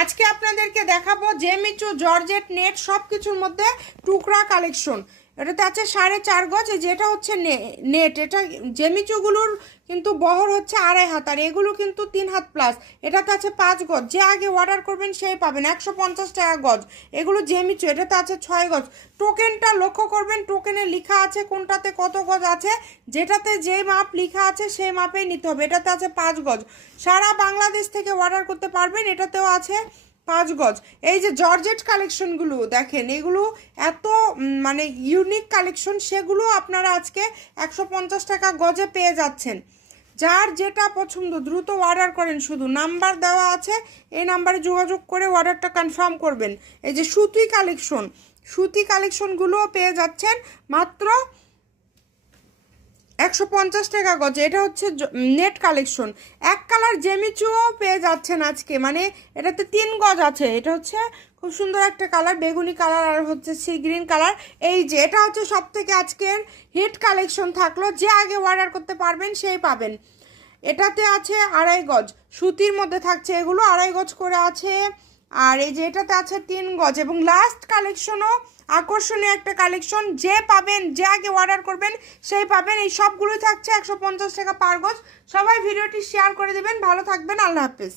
আজকে আপনাদেরকে দেখাবো জেমিচু জর্জেট নেট সব কিছুর মধ্যে টুকরা কালেকশন। এটাতে আছে 4.5 গজ, যেটা হচ্ছে নেট। এটা জেমিচুগুলোর কিন্তু বহর হচ্ছে 2.5 হাত, আর এগুলো কিন্তু 3 হাত প্লাস। এটাতে আছে 5 গজ। যে আগে অর্ডার করবেন সেই পাবেন 150 টাকা গজ। এগুলো জেমিচু, এটাতে আছে 6 গজ। টোকেনটা লক্ষ্য করবেন, টোকেনে লেখা আছে কোনটাতে কত গজ আছে। যেটাতে যে মাপ লেখা আছে সেই মাপেই নিতে হবে। এটাতে আছে 5 গজ। সারা বাংলাদেশ থেকে অর্ডার করতে পারবেন। এটাতেও আছে 5 গজ। এই যে জর্জেট কালেকশনগুলো দেখেন, এগুলো এত মানে ইউনিক কালেকশন, সেগুলো আপনারা আজকে 150 টাকা গজে পেয়ে যাচ্ছেন। যার যেটা পছন্দ দ্রুত অর্ডার করেন, শুধু নাম্বার দেওয়া আছে, এই নাম্বারে যোগাযোগ করে অর্ডারটা কনফার্ম করবেন। এই যে সুতি কালেকশনগুলোও পেয়ে যাচ্ছেন মাত্র 150 টাকা গজে। এটা হচ্ছে নেট কালেকশন। এক কালার জেমিচুও পেয়ে যাচ্ছেন আজকে, মানে এটাতে 3 গজ আছে। এটা হচ্ছে খুব সুন্দর একটা কালার, বেগুনি কালার আর হচ্ছে সি গ্রিন কালার। এই যে এটা হচ্ছে সব থেকে আজকের হিট কালেকশন থাকলো। যে আগে অর্ডার করতে পারবেন সেই পাবেন। এটাতে আছে 2.5 গজ, সুতির মধ্যে থাকছে, এগুলো 2.5 গজ করে আছে। আর এই যে এটাতে আছে 3 গজ। এবং লাস্ট কালেকশনও আকর্ষণীয় একটা কালেকশন, যে পাবেন, যে আগে অর্ডার করবেন সেই পাবেন। এই সবগুলোই থাকছে 150 টাকা পার গজ। সবাই ভিডিওটি শেয়ার করে দেবেন। ভালো থাকবেন, আল্লাহ হাফেজ।